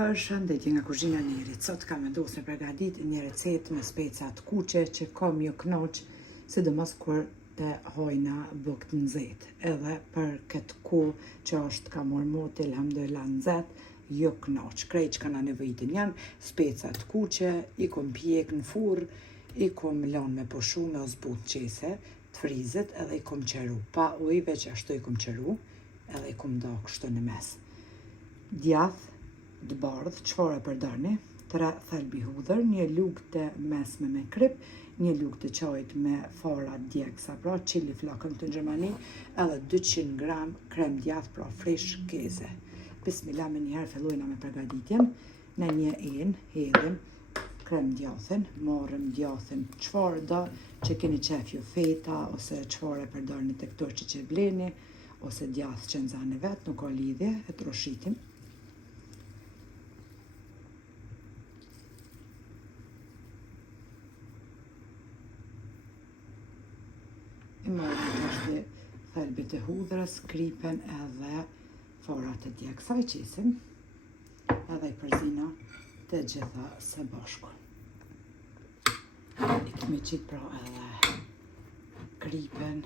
Përshëndetje nga kuzhina e Nerit. Sot kam vendosur me përgatit një recetë me speca të kuqe që kam ju knoq, sidomos kur të hojna bukë të nxehtë. Edhe për këtë kohë që është ka moti elhamdulillah nxehtë, ju knoq. Krejt që kanë nevojitën janë speca të kuqe, i kom pjek në furr, i kom lënë me pushu me zbut qese të frizit, edhe i kom qeru. Pa ujë, veç ashtu i kom qeru, edhe i kom do kështu në mes. Djath të bardhë, çfarë e përdorni? 3 thelbi hudhër, një lugë të mesme me krip, një lugë të çajit me fara djegsa, pra chili flakën të Gjermani, edhe 200 gram krem djath, pra fresh keze. Bismillah, me njëherë fillojna me përgatitjen. Në një enë hedhim krem djathin, marrim djathin çfarë do që keni qef ju, feta ose çfarë e përdorni të këto që bleni, ose djath që nxane vet, nuk ka lidhje, e troshitim. I marrim të thelbit e hudhrës, kripen edhe farat e djegsa, i qisim, edhe i përzina të gjitha së bashku. I kemi qitë pra edhe kripen,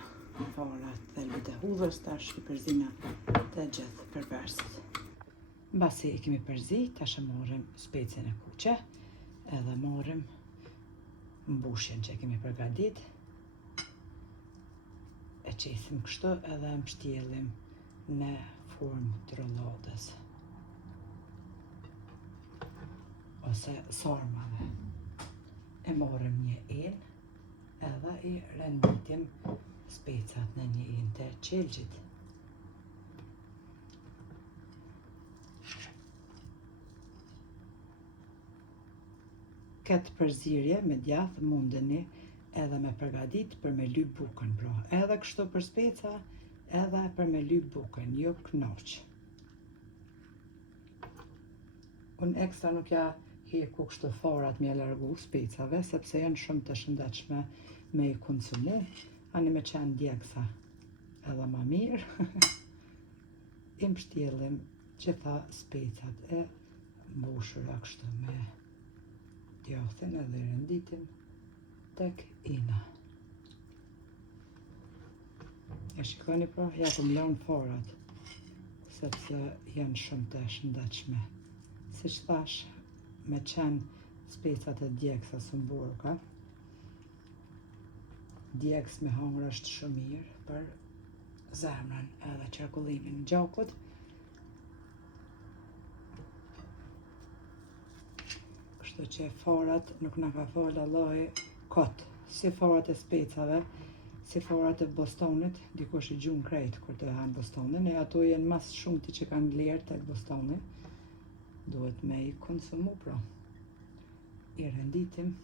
farat, thelbit e hudhrës, tash i përzina të gjithë përbërësit. Mbasi i kemi përzi, tash e marrim specën e kuqe, edhe marrim mbushjen që kemi përgatit, e qesim kështu edhe mbështjellim në formë të rolladës ose sarmave. E marrim një enë edhe i renditim specat në një enë të qelgjit. Këtë përzirje me djath mundeni edhe me përgatit për me lyp bukën, pra edhe kështu për speca, edhe për me lyp bukën, jo knoq. Unë ekstra nuk ja heku kështu farat me largu specave, sepse janë shumë të shëndetshme me i konsumu, ani me qenë djegsa edhe ma mirë. I mbështjellim gjitha specat e mbushura kështu me djathin edhe i renditim tek ina. E shikoni pra, ja kom lënë farat, sepse janë shumë të shëndetshme. Si që thash, me qenë specat e djegsa së mburka, djegs me hangër është shumë mirë për zemrën edhe qarkullimin e gjakut. Kështu që farat nuk na ka falë Allahi kot, si farat e specave, si farat e bostonit, dikush i gjun krejt kur të hanë bostonin, e ato jenë mas shumëti që kanë vlerë tek bostoni, duhet me i konsumu pra. I renditim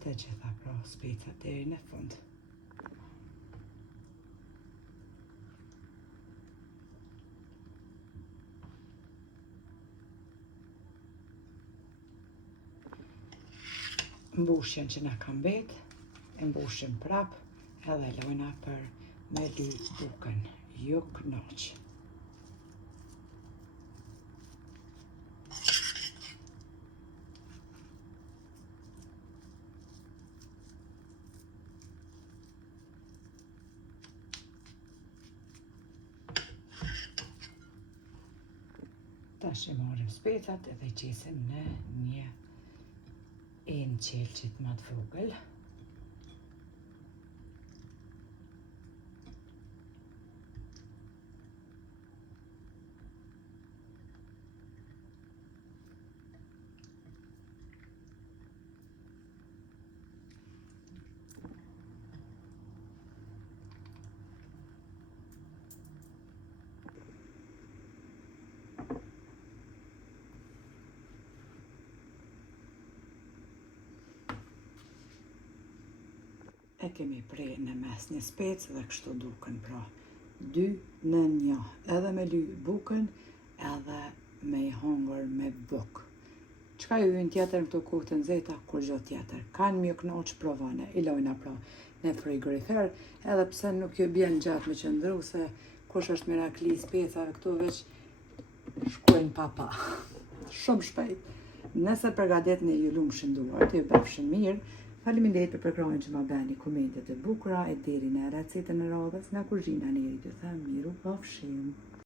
të gjitha pra specat deri në fund. Mbushjen që na ka mbet, e mbushim prap, edhe lojna për me lyp bukën, jo knoq. Tash e marrim specat edhe i qesim në një enë qelqit më të vogël. E kemi prej në mes një spec dhe kështu duken pra 2 në 1, edhe me lyp bukën edhe me i hongër me bukë. Qka ju hynë tjetër në këto kohë të nxehta, kur gjë tjetër. Kanë mjë knoq, provane, i lojna pra në frigorifer, edhe pse nuk ju bjen gjatë me qëndru, se kush është mirakli specave këtu veç shkojnë pa. shumë shpejt. Nëse përgatitni ju lumshin duart, ju bëfshin mirë. Faleminderit për përkrojnë që ma beni komentet e bukura e deri në recetën e radhës nga kuzhina Nerit. Ju them miru pafshim.